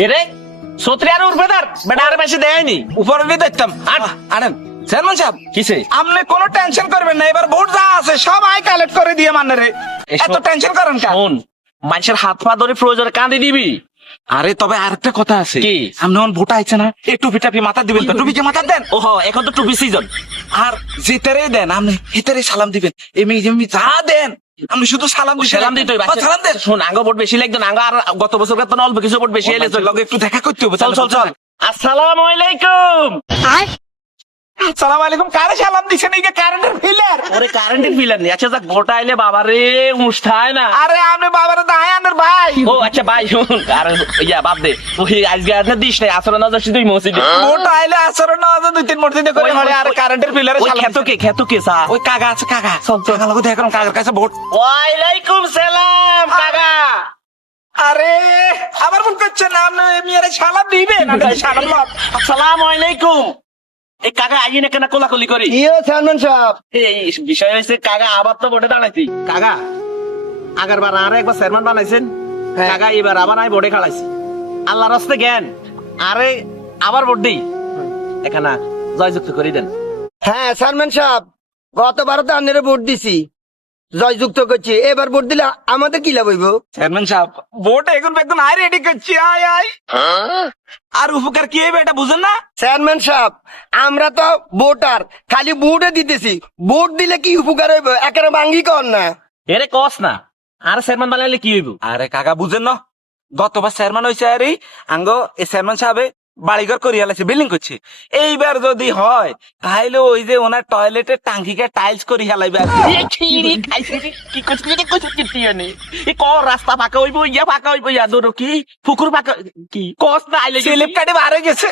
এরে সত্রি আর উঠবে তার বেটা আর বেশি দেয়নি উপরে দিয়ে দেখতাম আনেন চেয়ারম্যান সাহেব কিসে আপনি কোনো টেনশন করবেন না, এবার ভোট যা আছে সবাই কালেক্ট করে দিয়ে মানে রে, এত টেনশন করেন কেন? শোন মানুষের হাত পা ধরে প্রয়োজনে কাঁদি দিবি। আরে তবে আরেকটা কথা আছে, কি? আপনি যখন ভোট আইছে না, এই টুপি টাপি মাথা দিবেন তো, টুপি কি মাথা দেন, ও এখন তো টুপি সিজন। আর যেতারে দেন আপনি হিতারে সালাম দিবেন, এমনি যেমনি যা দেন আপনি শুধু সালাম দিবেন। সালাম দিতে সালাম দেন। শোন আঙ্গ ভোট বেশি লাগতো না, আঙ্গ আর গত বছর তো অল্প কিছু ভোট বেশি এলে চল। লগে একটু দেখা করতে হবে। চল চল চল। আসসালামু আলাইকুম। আসসালামু আলাইকুম। কারে সালাম দিছেন? এই যে কারেন্টের ফিলার। ওরে কারেন্টের বিল নেই। আচ্ছা যাক ভোট আইলে বাবা রে উষ্ঠায় না। আরে আপনি বাবারে দায় আনের ভাই। ও আচ্ছা ভাই শুন আর ইয়া বাদ দে ওই আজকে আর না দিস নাই আসলে না যাচ্ছি তুই মসজিদে। ভোট আইলে আসরে না দুই তিন মসজিদে করে হলে আর কারেন্টের ফিলারে ওই সালাম দিছেন। খেতো কে সা ওই কাকা আছে, কাকা চল চল কাকা লগে দেখা করুন, কাকার কাছে ভোট। ওয়ালাইকুম সালাম কাকা। আরে আবার ফোন করছেন না, আপনি মেয়েরে সালাম দিবেন না সালাম লব। আসসালামু আলাইকুম। এই কাকা আইয়ে না কেন কোলাকুলি করি? ইয়ে চেয়ারম্যান সাহেব, এই বিষয় হয়েছে কাকা আবার তো ভোটে দাঁড়াইছি। কাকা আগের বার আর একবার চেয়ারম্যান বানাইছেন, হ্যাঁ। কাকা এবার আবার আমি ভোটে খাড়াইছি। আল্লাহর রাস্তে জ্ঞান আরে আবার ভোট দিই এখানে জয়যুক্ত করে দেন। হ্যাঁ চেয়ারম্যান সাহেব, গতবারও তো আপনারা ভোট দিছি, জয়যুক্ত করছি, এবার ভোট দিলে আমাদের কি লাভ হইব? চেয়ারম্যান সাহেব ভোট এখন একদম আয় রেডি করছি, আয় আয়। আর উপকার কি হইবে এটা বুঝেন না? চেয়ারম্যান সাহেব, আমরা তো ভোটার, খালি ভোটে দিতেছি, ভোট দিলে কি উপকার হইব? একেবারে ভাঙ্গি কর না। এরে কস না আর চেয়ারম্যান বানাইলে কি হইব? আরে কাকা বুঝেন না, গতবার চেয়ারম্যান হয়েছে আরে আঙ্গ এই চেয়ারম্যান সাহেবে বাড়িঘর করিয়া লাগছে, বিল্ডিং করছে। এইবার যদি হয় তাহলে ওই যে ওনার টয়লেটের টাঙ্কিকে টাইলস করি হেলাইবে আর কি। কি রাস্তা ফাঁকা হইব ইয়া ফাঁকা হইব ইয়া ধরো কি পুকুর ফাঁকা কি কস না আইলে স্লিপ কাটে বার হয়ে গেছে।